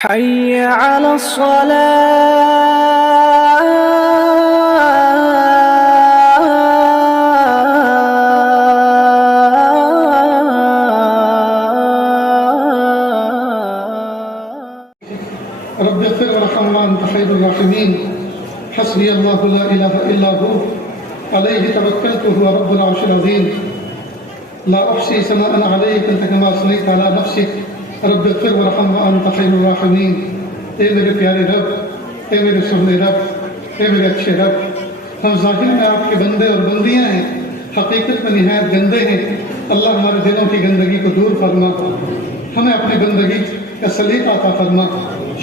حي على الصلاة. رب اغفر وارحم وانت خير الراحمين. حسبي الله لا اله الا هو عليه توكلت وهو رب العرش العظيم. لا احصي ثناء عليك انت كما اثنيت على نفسك. رب اغفر وارحم وانت خير الراحمين. اے میرے پیارے رب، اے میرے سہنے رب، اے میرے اچھے رب، ہم ظاہر میں آپ کے بندے اور بندیاں ہیں، حقیقت میں نہایت گندے ہیں. اللہ ہمارے دلوں کی گندگی کو دور فرما، ہمیں اپنی بندگی کا سلیقہ عطا فرما،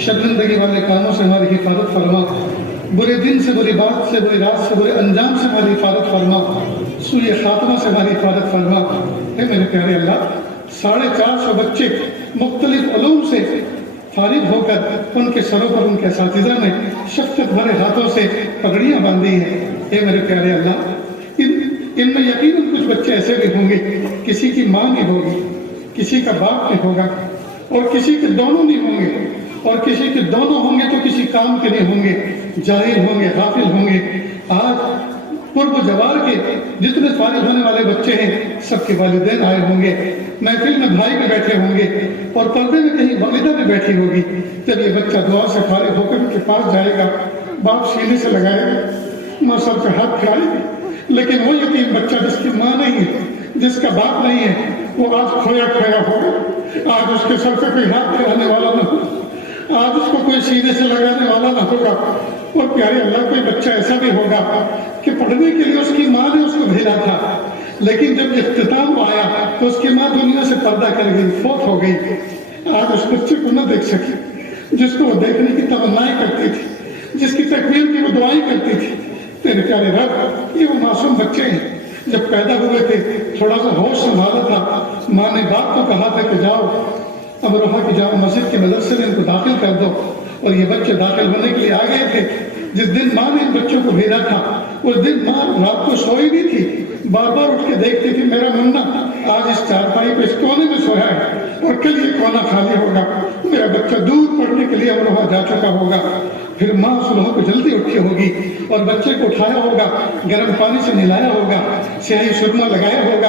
شرمندگی والے کاموں سے ہماری حفاظت فرما، برے دن سے، بری بات سے، بری رات سے، برے انجام سے ہماری حفاظت فرما، سوء خاتمہ سے ہماری حفاظت فرما. اے میرے پیارے اللہ، 450 بچے مختلف علوم سے فارغ ہو کر ان کے سروں پر ان کے اساتذہ نے شفقت بھرے ہاتھوں سے پگڑیاں باندھی ہیں. اے میرے پیارے اللہ، ان میں یقیناً کچھ بچے ایسے بھی ہوں گے، کسی کی ماں نہیں ہوگی، کسی کا باپ نہیں ہوگا، اور کسی کے دونوں نہیں ہوں گے، اور کسی کے دونوں ہوں گے تو کسی کام کے نہیں ہوں گے، جاہل ہوں گے، غافل ہوں گے. آج قرب و جوار کے جتنے فارغ ہونے والے بچے ہیں، سب کے والدین آئے ہوں گے، محفل میں بھائی بھی بیٹھے ہوں گے، اور پردے میں کہیں والدہ بھی بیٹھی ہوگی. جب یہ بچہ دعا سے فارغ ہو کر ان کے پاس جائے گا، باپ سینے سے لگائے گا، ماں سر پہ ہاتھ پھیلائے گی. لیکن وہ یتیم بچہ جس کی ماں نہیں ہے، جس کا باپ نہیں ہے، وہ آج کھویا کھویا ہوگا. آج اس کے سر پہ کوئی ہاتھ پھیلانے والا نہ ہوگا، آج اس کو کوئی سینے سے لگانے والا نہ ہوگا. اور پیارے اللہ، کوئی بچہ ایسا بھی ہوگا کہ پڑھنے کے لیے اس کی ماں نے اس کو بھیجا تھا، لیکن جب اختتام آیا تو اس کی ماں دنیا سے پردہ کر گئی، فوت ہو گئی. آج اس بچے کو نہ دیکھ سکی جس کو وہ دیکھنے کی تمنائیں کرتی تھی، جس کی تکمیل کی وہ دعائیں کرتی تھی. تیرے پیارے رب، یہ وہ معصوم بچے ہیں، جب پیدا ہوئے تھے تھوڑا سا ہوش سنبھالا تھا، ماں نے باپ کو کہا تھا کہ جاؤ امروہہ کی جامع مسجد کے مدرسے میں ان کو داخل کر دو، اور یہ بچے داخل ہونے کے لیے آ گئے تھے. جس دن ماں نے ان بچوں کو بھیجا تھا، اس دن ماں رات کو سوئی بھی تھی، بار بار اٹھ کے دیکھتی تھی میرا منا آج اس چارپائی پہ اس کونے میں سویا ہے، اور کل یہ کونا خالی ہوگا، میرا بچہ دودھ پڑنے کے لیے امروہہ جا چکا ہوگا. پھر ماں صبح کو جلدی اٹھی ہوگی اور بچے کو اٹھایا ہوگا، گرم پانی سے نہلایا ہوگا، سیاہی سرما لگایا ہوگا،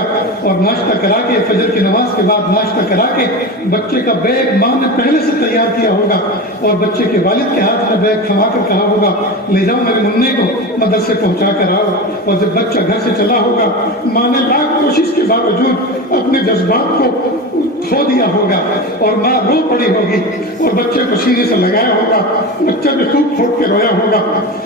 اور ناشتہ کرا کے فجر کی نماز کے بعد ناشتہ کرا کے بچے کا بیگ ماں نے پہلے سے تیار کیا ہوگا، اور بچے کے والد کے ہاتھ میں بیگ تھما کر کہا ہوگا لے جاؤ میرے منہ کو مدرسے پہنچا کر آؤ. اور جب بچہ گھر سے چلا ہوگا، ماں نے لاکھ کوشش کے باوجود اپنے جذبات کو کھو دیا ہوگا، اور ماں رو پڑی ہوگی، اور بچے کو سینے سے لگایا ہوگا، بچہ بھی خوب پھوٹ کے رویا ہوگا،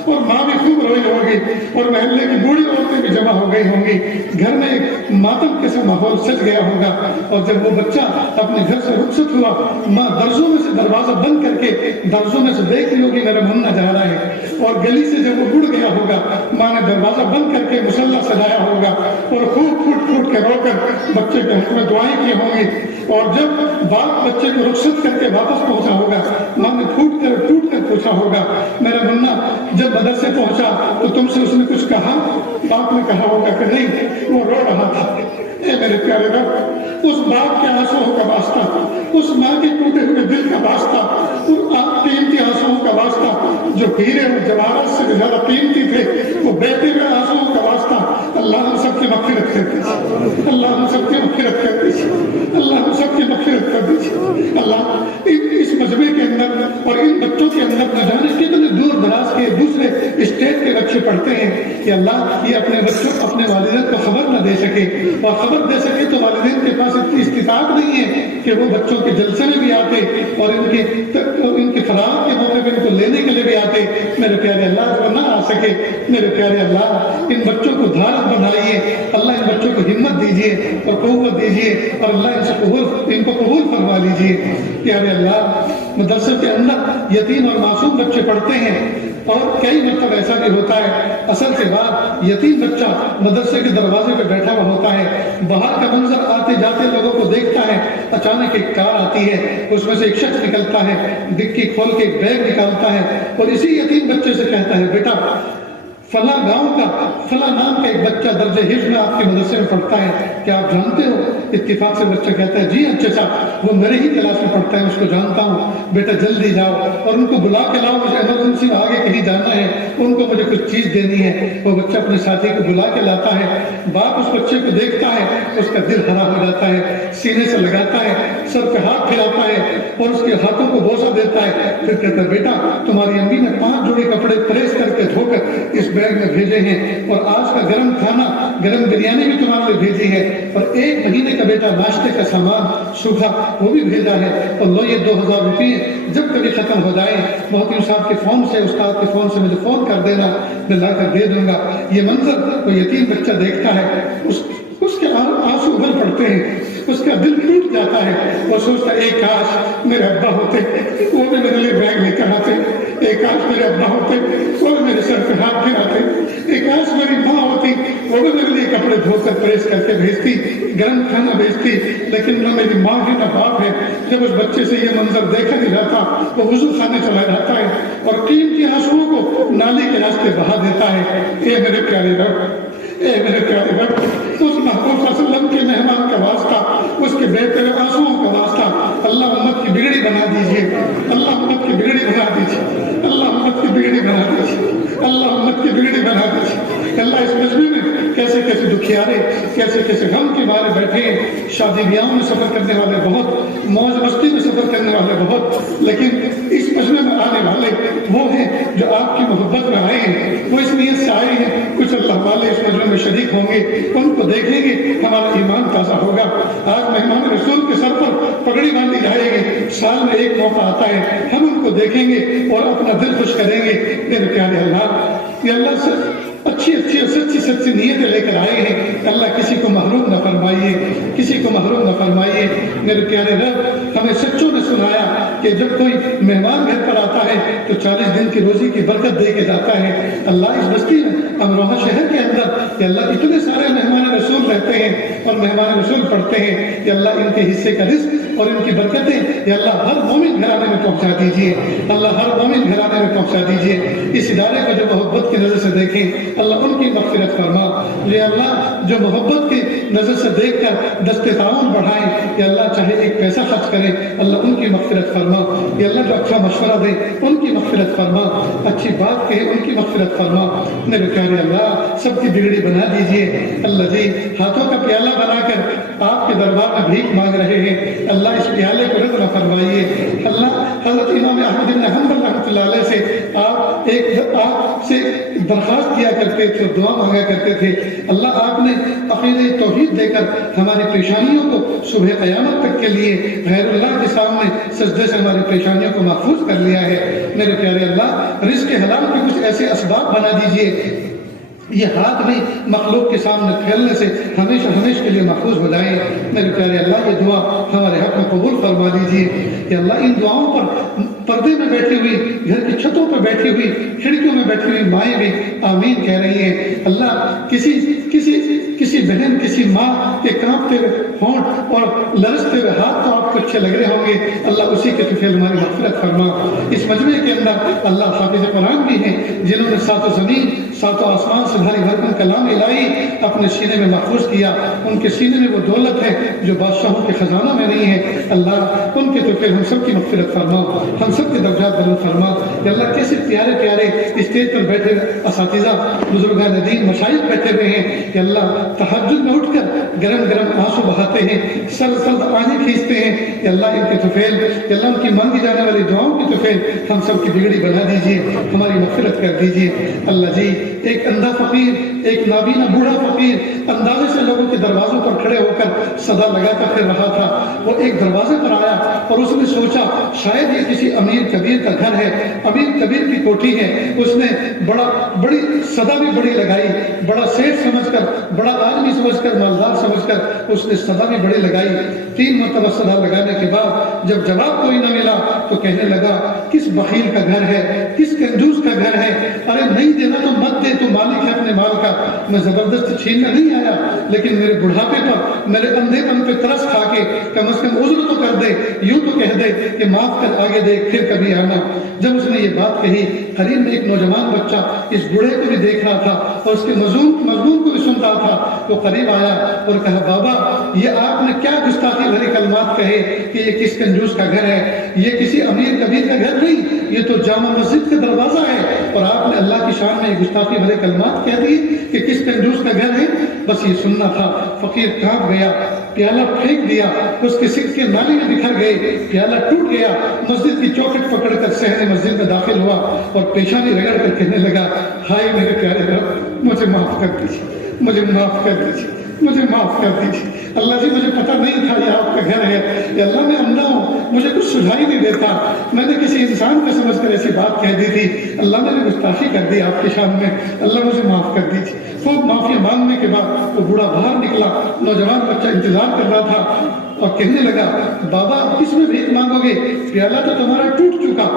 اور ماں بھی خوب روئی ہوگی، اور محلے کی بوڑھی عورتیں بھی جمع ہو گئی ہوں گی. گھر میں ایک ماتم کے سا ماحول سج گیا ہوگا. اور جب وہ بچہ اپنے گھر سے رخصت ہوا، ماں درزوں میں سے دروازہ بند کر کے درزوں میں سے دیکھ لی ہوگی میرا منا جا رہا ہے، اور گلی سے جب وہ گڑ گیا ہوگا، ماں نے دروازہ بند کر کے مصلی سجایا ہوگا، اور خوب پھوٹ پھوٹ کے رو کر بچے کے حق میں دعائیں کی ہوں گی. اور جب باپ بچے کو رخصت کر کے واپس پہنچا ہوگا، ماں نے ٹوٹ کر پوچھا ہوگا میرا منا جب مدرسے پہنچا تو تم سے اس نے کچھ کہا؟ باپ نے کہا ہوگا کہ نہیں، وہ رو رہا تھا. اے میرے پیارے رب، اس باپ کے آنسوؤں کا واسطہ، اس ماں کے ٹوٹے ہوئے دل کا واسطہ، ان قیمتی آنسوؤں کا واسطہ جو ہیرے اور جواہرات سے بھی زیادہ قیمتی تھے، وہ بہتے ہوئے آنسوؤں کا واسطہ، اللہ ہم سب کی مغفرت کر دیجیے، اللہ ہم سب کی مغفرت کر دیجیے، اللہ ہم سب کی مغفرت کر دیجیے. اللہ اس مجمع کے اندر اور ان بچوں کے اندر نہ جانے کتنے دور دراز کے دوسرے اسٹیٹ کے بچے پڑھتے ہیں کہ اللہ یہ اپنے بچوں اپنے والدین کو خبر نہ دے سکے، اور خبر دے سکے تو والدین کے پاس اتنی استطاعت نہیں ہے کہ وہ بچوں کے جلسے میں بھی آتے اور ان کے فراغ کے موقع پہ ان کو لینے کے لیے بھی آتے. میرے پیارے اللہ جو نہ آ سکے، میرے پیارے اللہ ان بچوں کو دھارت بنائیے، اللہ ان بچوں کو ہمت دیجیے اور قوت دیجیے، اور اللہ ان کو قبول فرما لیجیے. پیارے اللہ، مدرسے کے اندر یتیم اور معصوم بچے پڑھتے ہیں، اور کئی مرتبہ ایسا بھی ہوتا ہے اصل سے بات یتیم بچہ مدرسے کے دروازے پہ بیٹھا ہوا ہوتا ہے، باہر کا منظر آتے جاتے لوگوں کو دیکھتا ہے، اچانک ایک کار آتی ہے، اس میں سے ایک شخص نکلتا ہے، ڈکی کھول کے ایک بیگ نکالتا ہے، اور اسی یتیم بچے سے کہتا ہے بیٹا فلاں گاؤں کا فلاں نام کا ایک بچہ درجہ حفظ میں آپ کے مدرسے میں پڑھتا ہے، کہ آپ جانتے ہو؟ اتفاق سے بچہ کہتا ہے جی چچا وہ میرے ہی کلاس میں پڑھتا ہے، اس کو جانتا ہوں، بیٹا جلدی جاؤ اور ان کو بلا کے لاؤ، مجھے ایمرجنسی میں آگے کہیں جانا ہے، ان کو مجھے کچھ چیز دینی ہے۔ وہ بچہ اپنے ساتھی کو بلا کے لاتا ہے، باپ اس بچے کو دیکھتا ہے، اس کا دل ہرا ہو جاتا ہے، سینے سے لگاتا ہے، سر پہ ہاتھ پھیلاتا ہے اور اس کے ہاتھوں کو بوسہ دیتا ہے، پھر کہتا ہے بیٹا تمہاری امی نے 5 جوڑے کپڑے پریس کر کے دھو کر اس بیگ میں بھیجے ہیں، اور آج کا گرم کھانا گرم بریانی بھی تمہارے لیے بھیجی ہے، اور 1 مہینے کا بیٹا ناشتے کا سامان صبح وہ بھی بھیجا ہے، اور لو یہ 2000 روپئے جب کبھی ختم ہو جائے محترم صاحب کے فون سے، استاد کے فون سے مجھے فون کر دینا، میں لا کر دے دوں گا۔ یہ منظر کوئی یتیم بچہ دیکھتا ہے، اس کے آنسو ابل پڑتے ہیں، اس کا دل ٹوٹ جاتا ہے، وہ سوچتا ہے ایک کاش میرے ابا ہوتے وہ بھی میرے لیے بیگ لے کر آتے، ایک کاش میرے ابا ہوتے وہ بھی میرے سر پہ ہاتھ پھیراتے، ایک کاش میری ماں ہوتی وہ بھی میرے لیے کپڑے دھو کر پریس کر کے بھیجتی، گرم کھانا بھیجتی، لیکن نہ میری ماں ہے نہ باپ ہے۔ جب اس بچے سے یہ منظر دیکھا نہیں جاتا وہ وضو خانے چلا جاتا ہے اور قیمتی آنسوؤں کو نالی کے راستے بہا دیتا ہے۔ اے میرے پیارے رب، اے میرے پیارے رب، اس محبوب صلی اللہ علیہ وسلم کے مہمان کا واسطہ، اس کے بہتے ہوئے آنسوؤں کا واسطہ اللہ امت کی بگڑی بنا دیجیے، اللہ امت کی بگڑی بنا دیجیے، اللہ امت کی بگڑی بنا دیجیے، اللہ امت کی بگڑی بنا دیجیے۔ اللہ اس مجمع میں کیسے کیسے دکھیارے، کیسے کیسے غم کے مارے بیٹھے ہیں، شادی بیاہوں میں سفر کرنے والے بہت، موج مستی میں سفر کرنے والے بہت، لیکن اس مجمع میں آنے والے وہ ہیں جو آپ کی محبت میں آئے ہیں، وہ اس نیت سے آئے ہیں، کچھ اللہ والے اس مجمع میں شریک ہوں گے، ان کو دیکھیں گے ہمارا ایمان تازہ ہوگا۔ آج مہمان رسول کے سر پر پگڑی باندھی جائے گی، سال میں ایک موقع آتا ہے، ہم ان کو دیکھیں گے اور اپنا دل خوش کریں گے۔ میرے پیارے اللہ، یہ اللہ سے اچھی اچھی اور سچی سچی نیتیں لے کر آئے ہیں، اللہ کسی کو محروم نہ فرمائیے، کسی کو محروم نہ فرمائیے۔ میرے پیارے رب، ہمیں سچوں نے سنایا کہ جب کوئی مہمان گھر پر آتا ہے تو 40 دن کی روزی کی برکت دے کے جاتا ہے۔ اللہ اس بستی میں امروہہ شہر کے اندر کہ اللہ اتنے سارے مہمان رسول رہتے ہیں اور مہمان رسول پڑھتے ہیں کہ اللہ ان کے حصے کا رزق اور ان کی برکتیں یا اللہ ہر مومن گھرانے میں پہنچا دیجیے، اللہ ہر مومن گھرانے میں پہنچا دیجیے۔ اس ادارے کو جو محبت کی نظر سے دیکھیں اللہ ان کی مغفرت فرما، یا اللہ جو محبت کی نظر سے دیکھ کر دست تعاون بڑھائیں یا اللہ چاہے ایک پیسہ خرچ کرے اللہ ان کی مغفرت فرما، یا اللہ جو اچھا مشورہ دے ان کی مغفرت فرما، اچھی بات کہے ان کی مغفرت فرما۔ میرے پیارے اللہ سب کی بگڑی بنا دیجیے۔ اللہ جی ہاتھوں کا پیالہ بنا کر آپ کے دربار میں بھیک مانگ رہے ہیں، اللہ اس پیالے کو رد نہ فرمائیے۔ اللہ حضرت امام احمد بن حنبل رحمۃ اللہ علیہ سے آپ سے درخواست کیا کرتے تھے، دعا مانگا کرتے تھے، اللہ آپ نے عقیدہ توحید دے کر ہماری پریشانیوں کو صبح قیامت تک کے لیے غیر اللہ کے سامنے سجدے سے ہماری پریشانیوں کو محفوظ کر لیا ہے۔ میرے پیارے اللہ رزق حلال کے کچھ ایسے اسباب بنا دیجیے یہ ہاتھ بھی مخلوق کے سامنے پھیلنے سے ہمیشہ ہمیشہ کے لیے محفوظ ہو جائے۔ میرے پیارے اللہ یہ دعا ہمارے حق میں قبول فرما دیجیے کہ اللہ ان دعاؤں پر پردے میں بیٹھی ہوئی، گھر کی چھتوں پر بیٹھی ہوئی، کھڑکیوں میں بیٹھی ہوئی مائیں بھی آمین کہہ رہی ہیں۔ اللہ کسی بہن کسی ماں کے کانپتے ہوئے ہونٹ اور لرزتے ہوئے ہاتھ تو آپ کو اچھے لگ رہے ہوں گے، اللہ اسی کے طفیل ہماری مغفرت فرما۔ اس مجمع کے اندر اللہ حافظ قرآن بھی ہیں جنہوں نے ساتوں زمین ساتوں آسمان سے بھاری بھرکن کلام الہی اپنے سینے میں محفوظ کیا، ان کے سینے میں وہ دولت ہے جو بادشاہوں کے خزانوں میں نہیں ہے۔ اللہ ان کے طفیل ہم سب کی مغفرت فرما، ہم سب کے درجات بلند فرما۔ یا اللہ کیسے پیارے پیارے اسٹیج پر بیٹھے اساتذہ بزرگان دین مشائخ بیٹھے ہوئے ہیں کہ اللہ تہجد میں اٹھ کر گرم گرم آنسو بہاتے ہیں، سرد سرد آنکھیں کھینچتے ہیں کہ اللہ ان کے طفیل، کہ اللہ ان کی مانگی جانے والی دعاؤں کی طفیل ہم سب کی بگڑی بنا دیجیے، ہماری مغفرت کر دیجیے۔ اللہ جی ایک اندھا فقیر، ایک نابینا بوڑھا فقیر اندازے سے لوگوں کے دروازوں پر کھڑے ہو کر صدا لگاتا پھر رہا تھا، وہ ایک دروازے پر آیا اور اس نے سوچا شاید یہ کسی امیر کبیر کا گھر ہے، امیر کبیر کی کوٹھی ہے۔ اس نے بڑی صدا بھی بڑی لگائی، بڑا سیٹ سمجھ کر، بڑا آدمی سمجھ کر، مالدار سمجھ کر اس نے صدا بھی بڑی لگائی۔ 3 مرتبہ صدا لگانے کے بعد جب جواب کوئی نہ ملا تو کہنے لگا کس بخیل کا گھر ہے، کس کنجوس کا گھر ہے، ارے نہیں دینا تو مت دے، تو مالک ہے اپنے مال کا، میں زبردست چھیننے نہیں آیا، لیکن میرے بڑھاپے پر، میرے اندھے پن پہ ترس کھا کے کم از کم عذر تو کر دے، یوں تو کہہ دے کہ معاف کر، آگے دیکھ، پھر کبھی آنا۔ جب اس نے یہ بات کہی، قریب میں ایک نوجوان بچہ اس بوڑھے کو بھی دیکھ رہا تھا اور اس کے مضمون کو بھی سن رہا تھا، وہ قریب آیا اور کہا بابا یہ آپ نے کیا گستاخی بھری کلمات کہے کہ یہ کس کنجوس کا گھر ہے، یہ کسی امیر کبیر کا گھر نہیں، یہ تو جامع مسجد کا دروازہ ہے، اور آپ نے اللہ کی شان میں یہ گستاخی بھرے کلمات کہہ دی کہ کس کنجوس کا گھر ہے۔ بس یہ سننا تھا۔ فقیر کانپ گیا، پیالہ پھینک دیا، اس کے سکے نالی میں بکھر گئے، پیالہ ٹوٹ گیا، مسجد کی چوکھٹ پکڑ کر صحن مسجد میں داخل ہوا اور پیشانی رگڑ کر کہنے لگا ہائے میرے پیارے رب، مجھے معاف کر دیجیے، مجھے معاف کر دیجیے، مجھے معاف کر دیجیے۔ اللہ جی مجھے پتہ نہیں تھا یہ آپ کا گھر ہے، یا اللہ میں اندھا ہوں، مجھے کچھ سجھائی نہیں دیتا، میں نے کسی انسان کو سمجھ کر ایسی بات کہہ دی تھی، اللہ میں نے گستاخی کر دی آپ کی شان میں، اللہ مجھے معاف کر دیجیے۔ خوب معافی مانگنے کے بعد وہ بوڑھا باہر نکلا، نوجوان بچہ انتظار کر رہا تھا اور کہنے لگا بابا اب کس میں بھیک مانگو گے، پیالہ تو تمہارا ٹوٹ چکا،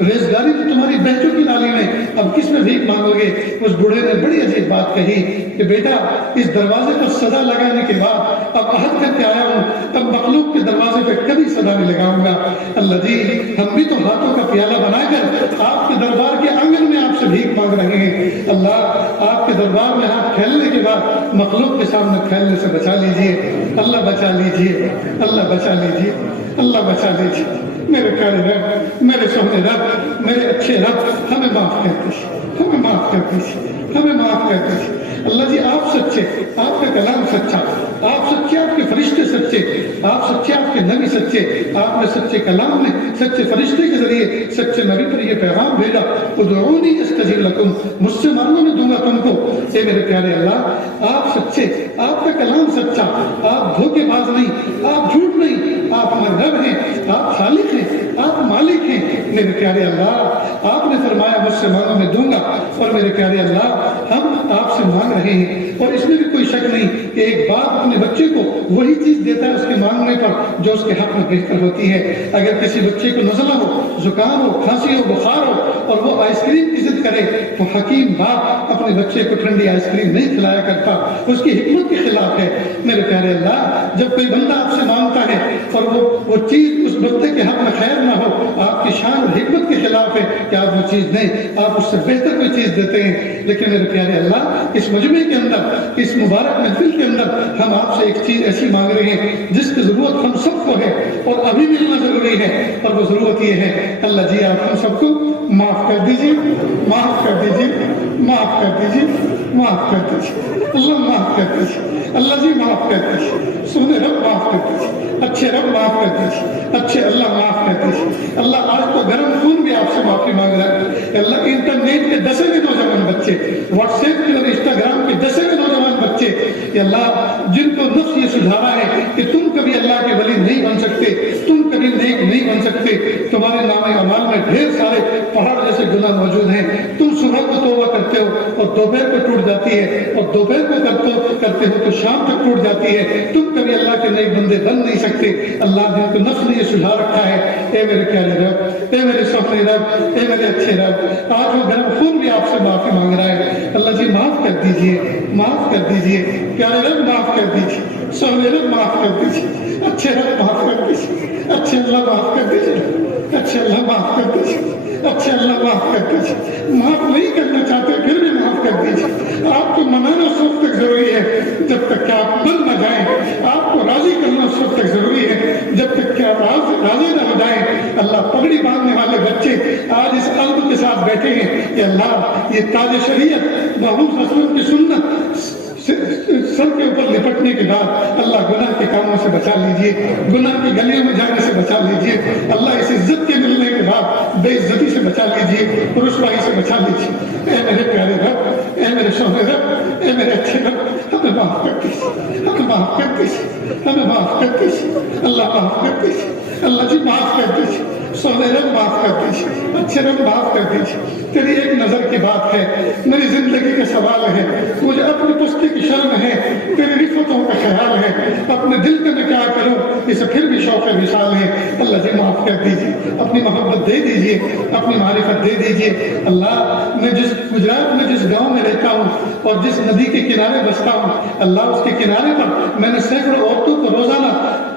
ریزگاری تو تمہاری بہہ چکی نالی میں، اب کس میں بھیک مانگو گے۔ اس بوڑھے نے بڑی عجیب بات کہی کہ بیٹا اس دروازے پر صدا لگانے کے بعد اب عہد کر کے آیا ہوں، اب مخلوق کے دروازے پہ کبھی صدا نہیں لگاؤں گا۔ اللہ جی ہم بھی تو ہاتھوں کا پیالہ بنا کر آپ کے دربار کے آنگن میں آپ سے بھیک مانگ رہے ہیں، اللہ آپ کے دربار میں ہاتھ پھیلنے کے بعد مخلوق کے سامنے پھیلنے سے بچا لیجئے، اللہ بچا لیجئے، اللہ بچا لیجئے، اللہ بچا لیجئے۔ میرے پیارے رب، میرے سونے رب، میرے اچھے رب، ہمیں معاف کر دیجیے، ہمیں معاف کر دیجیے، ہمیں معاف کر دیجیے۔ اللہ جی آپ سچے، آپ کا کلام سچا، آپ سچے، آپ کے فرشتے سچے، آپ سچے، آپ کے نبی سچے، آپ نے سچے کلام میں سچے فرشتے کے ذریعے سچے نبی پر یہ پیغام بھیجا، ادعونی استجب لکم، مجھ سے مانگو میں دوں گا تم کو۔ اے میرے پیارے اللہ آپ سچے، آپ کا کلام سچا، آپ دھوکے باز نہیں، آپ جھوٹ نہیں، آپ ہمارے رب ہیں، آپ خالق ہیں، آپ مالک ہیں۔ میرے پیارے اللہ آپ نے فرمایا مجھ سے مانگو میں دوں گا، اور میرے پیارے اللہ ہم آپ سے مانگ رہے ہیں، اور اس میں بھی کوئی شک نہیں کہ ایک باپ اپنے بچے کو وہی چیز دیتا ہے اس کے مانگنے پر جو اس کے حق میں بہتر ہوتی ہے۔ اگر کسی بچے کو نزلہ ہو، زکام ہو، کھانسی ہو، بخار ہو اور وہ آئس کریم کی ضد کرے تو حکیم باپ اپنے بچے کو ٹھنڈی آئس کریم نہیں کھلایا کرتا، اس کی حکمت کے خلاف ہے۔ میرے پیارے اللہ جب کوئی بندہ آپ سے مانگتا ہے اور وہ چیز اس بندے کے حق میں خیر نہ ہو، آپ کی شان اور حکمت کے خلاف ہے کہ آپ وہ چیز دیں، آپ اس سے بہتر کوئی چیز دیتے ہیں۔ لیکن میرے پیارے اللہ اس مجمع کے اندر، اس مبارک محفل کے اندر ہم آپ سے ایک چیز ایسی مانگ رہے ہیں جس کی ضرورت ہم سب کو ہے اور ابھی ملنا ضروری ہے، اور وہ ضرورت یہ ہے اللہ جی آپ ہم سب کو معاف کر دیجیے، معاف کر دیجیے، معاف کر دیجیے، معاف کر دیجیے، اللہ معاف کر دیجیے، اللہ جی معاف کر دیجیے، سونے رب معاف کر دیجیے، اچھے رب معاف کر دیجیے، اچھے اللہ معاف کر دیجیے۔ اللہ آج تو گرم خون بھی آپ سے معافی مانگ رہا ہے اللہ، انٹرنیٹ کے دسے ہوئے نوجوان بچے، واٹس ایپ کے اور انسٹاگرام کے دسے ہوئے نوجوان بچے، یا اللہ جن کو نفس یہ سدھارا ہے کہ تم کبھی اللہ کے ولی نہیں بن سکتے، تم کبھی نیک نہیں بن سکتے، تمہارے نام اعمال میں ڈھیر سارے پہاڑ جیسے گناہ موجود ہیں، تم صبح کو توبہ کرتے ہو اور دوپہر کو ٹوٹ جاتی ہے، اور دوپہر کو کرتے ہو تو شام تک ٹوٹ جاتی ہے، تم کبھی اللہ کے نیک بندے بن نہیں سکتے۔ اللہ جن کو نفس نے یہ سدھار رکھا ہے، اے میرے پیارے رب، اے میرے سونے رب، اے میرے اچھے رب، آج وہ گرم خون بھی آپ سے معافی مانگ رہا ہے اللہ جی معاف کر دیجئے، معاف کر دیجئے، پیارے رب معاف کر دیجئے، سونے رب معاف کر دیجئے، اچھے رب معاف کر دیجئے، اچھے اللہ معاف کر دیجئے، اچھے اللہ معاف کر دیجئے، اچھے اللہ معاف کر دیجئے، معاف نہیں کرنا چاہتے پھر بھی معاف کر دیجئے۔ آپ کو منانا اس وقت تک ضروری ہے جب تک کہ آپ بن نہ جائیں، آپ کو راضی کرنا اس وقت تک ضروری ہے جب تک کہ آپ راضی نہ ہو جائیں۔ اللہ پگڑی باندھنے والے بچے آج اس قلب کے ساتھ بیٹھے ہیں کہ اللہ یہ تاج شریعت محمود صلی اللہ علیہ وسلم کی سنت سر کے اوپر لپٹنے کے بعد اللہ گناہ کے کاموں سے بچا لیجئے، گناہ کی گلیوں میں جانے سے بچا لیجئے، اللہ اس عزت کے ملنے کے بعد بے عزتی سے بچا لیجئے، رسوائی سے بچا لیجئے۔ اے میرے پیارے رب، اے میرے سونے رب، اے میرے اچھے رب، ہمیں معاف کر دیجیے، ہمیں معاف کر دیجیے، ہمیں معاف کر دیجیے، اللہ معاف کر دیجیے، اللہ جی معاف کر دیجیے، سونے رنگ معاف کر دیجیے، اچھے رنگ معاف کر دیجیے، تیری ایک نظر کی بات ہے، میری زندگی کا سوال ہے، مجھے اپنی پستی کی شرم ہے، تیری رفتوں کا خیال ہے، اپنے دل کا میں کیا کروں، اسے پھر بھی شوق وصال ہے، اللہ جی معاف کر دیجیے، اپنی محبت دے دیجیے، اپنی معرفت دے دیجیے۔ اللہ میں جس گجرات میں جس گاؤں میں رہتا ہوں اور جس ندی کے کنارے بستا ہوں، اللہ اس کے کنارے پر میں نے سینکڑوں عورتوں کو روزانہ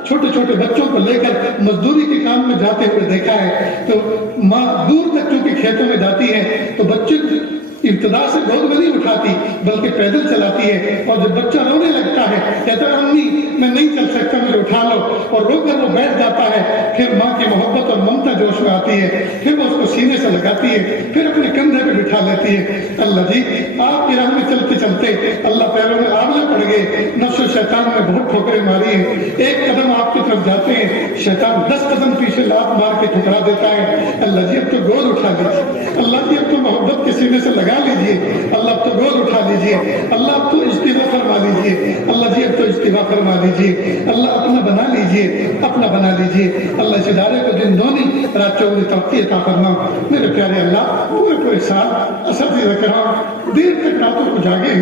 چھوٹے چھوٹے بچوں کو لے کر مزدوری کے کام میں جاتے ہوئے دیکھا ہے، تو ماں دور تک چونکہ کھیتوں میں جاتی ہے تو بچے ابتدا سے گود میں نہیں اٹھاتی بلکہ پیدل چلاتی ہے، اور جب بچہ رونے لگتا ہے کہتا ہے امی میں نہیں چل سکتا مجھے اٹھا لو، اور رو کر وہ بیٹھ جاتا ہے، پھر ماں کی محبت اور ممتا جوش میں آتی ہے، پھر وہ اس کو سینے سے لگاتی ہے، پھر اپنے کندھے پہ بٹھا لیتی ہے۔ اللہ جی آپ کی راہ میں چلتے چلتے اللہ پیروں میں آملے پڑ گئے، نفس و شیطان میں بہت ٹھوکریں ماری ہیں، ایک قدم آپ کی طرف جاتے ہیں شیطان 10 قدم پیچھے لات مار کے ٹھکرا دیتا ہے۔ اللہ جی اب تو گود اٹھا لیجیے، اللہ جی اب تو محبت کے سینے سے لگا لیجیے، اللہ اب تو گود اٹھا لیجیے، اللہ اب تو اجتباء فرما لیجیے، اللہ جی اب تو اجتباء فرما لیجیے، اللہ اپنا بنا لیجیے، اپنا بنا لیجیے، اللہ اس ادارے کو دن دونی رات چوگنی ترقی عطا فرما۔ میرے پیارے اللہ پورے پورے سال اساتذہ کرام دیر تک راتوں کو جاگے،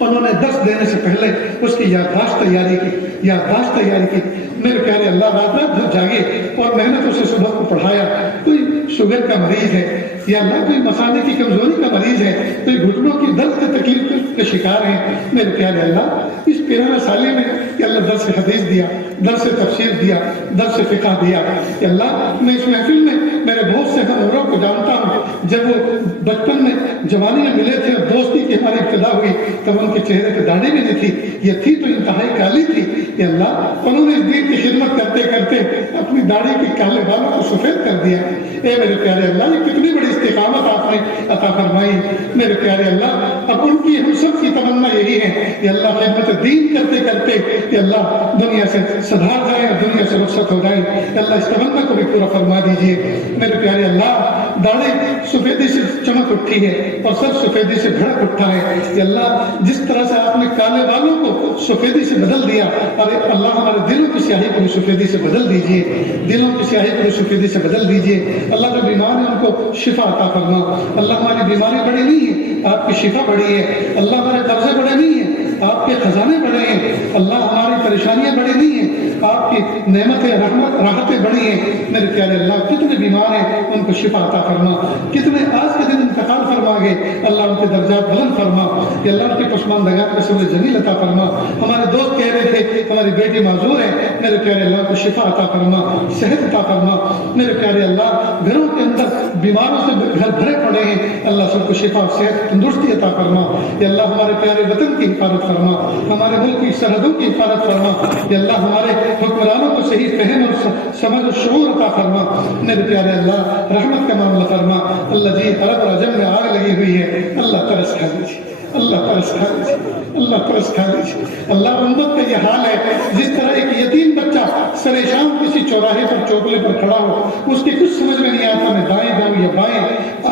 انہوں نے درس دینے سے پہلے اس کی یادداشت تیاری کی۔ میرے پیارے اللہ رات رات بھر جاگے اور محنتوں سے صبح کو پڑھایا۔ کوئی شوگر کا مریض ہے یا اللہ کوئی مثانے کی کمزوری کا مریض ہے، کوئی گھٹنوں کی درد کی تکلیف کے شکار ہے، میرے پیارے اللہ اس پیرانہ سالے میں کہ اللہ درس حدیث دیا، درس تفسیر دیا، درس فقہ دیا۔ کہ اللہ میں اس محفل میں میرے بہت سے ہم عمروں کو جانتا ہوں، جب وہ بچپن میں جوانی میں ملے تھے اور دوستی کی ہماری ابتدا ہوئی تب ان کے چہرے پہ داڑھی بھی نہیں تھی، یہ تھی تو انتہائی کالی تھی۔ کہ اللہ انہوں نے اس دین کی خدمت کرتے کرتے اپنی داڑھی کے کالے بالوں کو سفید کر دیا۔ اے میرے پیارے اللہ یہ کتنی بڑی استقامت آپ نے عطا فرمائی۔ میرے پیارے اللہ اب ان کی ہم سب کی تمنا یہی ہے کہ اللہ خدمت دین کرتے کرتے کہ اللہ دنیا سے سدھار جائیں اور دنیا سے رخصت ہو جائیں، اللہ اس تمنا کو بھی پورا فرما دیجیے۔ میرے پیارے اللہ داڑھی سفیدی سے چمک اٹھی ہے اور سر سفیدی سے بھڑک اٹھا ہے۔ کہ اللہ جس طرح سے آپ نے کالے بالوں کو سفیدی سے بدل دیا، ارے اللہ ہمارے دلوں کی سیاہی کو بھی سفیدی سے بدل دیجیے، دلوں کی سیاہی کو بھی سفیدی سے بدل دیجیے۔ اللہ جو بیمار ہیں ان کو شفا عطا فرما۔ اللہ ہماری بیماری بڑی نہیں ہے، آپ کی شفا بڑی ہے۔ اللہ ہمارے قرضے بڑے نہیں ہیں، آپ کے خزانے بڑے ہیں۔ اللہ ہماری پریشانیاں بڑی نہیں ہیں، آپ کی نعمتیں راحتیں بڑی ہیں۔ میرے پیارے اللہ کتنے بیمار ہیں ان کو شفا عطا فرما، کتنے آج کے دن انتقال فرما گے اللہ ان کے درجات بلند فرما، کہ اللہ ان کی پسماندگان میں صبر جمیل عطا فرما۔ ہمارے دوست کہہ رہے تھے ہماری بیٹی معذور ہے، میرے پیارے اللہ کو شفا عطا فرما، صحت عطا فرما۔ میرے پیارے اللہ گھروں کے اندر بیماروں سے گھر بھرے پڑے ہیں، اللہ سب کو شفا صحت تندرستی عطا فرما۔ یا اللہ ہمارے پیارے وطن کی حفاظت فرما، ہمارے ملک کی سرحدوں کی حفاظت فرما۔ یا اللہ ہمارے حکمرانوں کو صحیح فہم اور سمجھ و شعور عطا فرما۔ میرے پیارے اللہ رحمت کا معاملہ فرما۔ اللہ جی عرب اور عجم میں آگ لگی ہوئی ہے، اللہ ترس کھا لیجیے، اللہ ترس کھا لیجیے، اللہ ترس کھا لیجیے۔ اللہ امت کا یہ حال ہے جس طرح ایک یتیم بچہ سر شام کسی چوراہے پر چوکلے پر کھڑا ہو، اس کی کچھ سمجھ میں نہیں آتا میں دائیں جاؤں یا بائیں،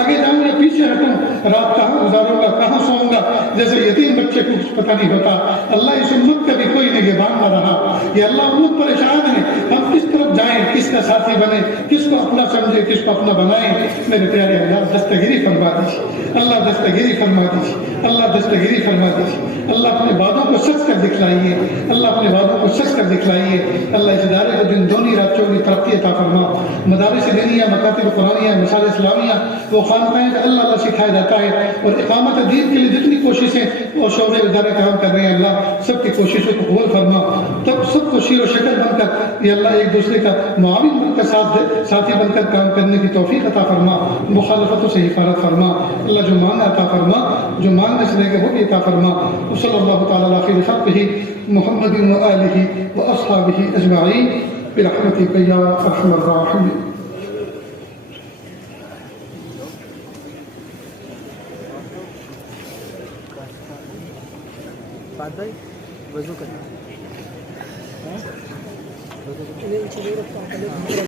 آگے جاؤں یا پیچھے ہٹوں، رات کہاں گزاروں گا، کہاں سوؤں گا، جیسے یتیم بچے کو کچھ پتہ نہیں ہوتا۔ اللہ اس امت کا بھی کوئی نگہبان نہ رہا، یہ اللہ امت پریشان ہے، ہم کس طرف جائیں، کس کا ساتھی بنے، کس کو اپنا سمجھے، کس کو اپنا بنائیں۔ میرے پیارے اللہ دستگیری فرما دیجیے، اللہ دستگیری فرما دیجیے، اللہ دستگیری فرما دیجیے۔ اللہ اپنے وعدوں کو سچ کر دکھلائیے، اللہ اپنے وعدوں کو سچ کر دکھلائیے۔ اللہ اس ادارے کو دن دونی رات چوگنی ترقی عطا فرما۔ مدارس دینیہ، مکاتب قرآنیہ، مثال اسلامیہ، وہ خانقاہیں اللہ اللہ سکھایا جاتا ہے، اور اقامت دین کے لیے جتنی کوششیں اور شعبے ادارے کام کر رہے ہیں اللہ سب کی کوششوں کو قبول فرما۔ تب سب کو شیر و شکل بن کر یہ اللہ ایک دوسرے کا معاون بن کر ساتھی بن کر کام کرنے کی توفیق عطا فرما، مخالفتوں سے حفاظت فرما۔ اللہ جو مانگ عطا فرما، جو مانگنے سے لے کے وہ بھی عطا فرما۔ صلی اللہ تعالی علی خیر خلقہ محمد و آلہ و اصحابہ اجمعین برحمتک یا ارحم الراحمین۔ بات بھائی وضو کرنا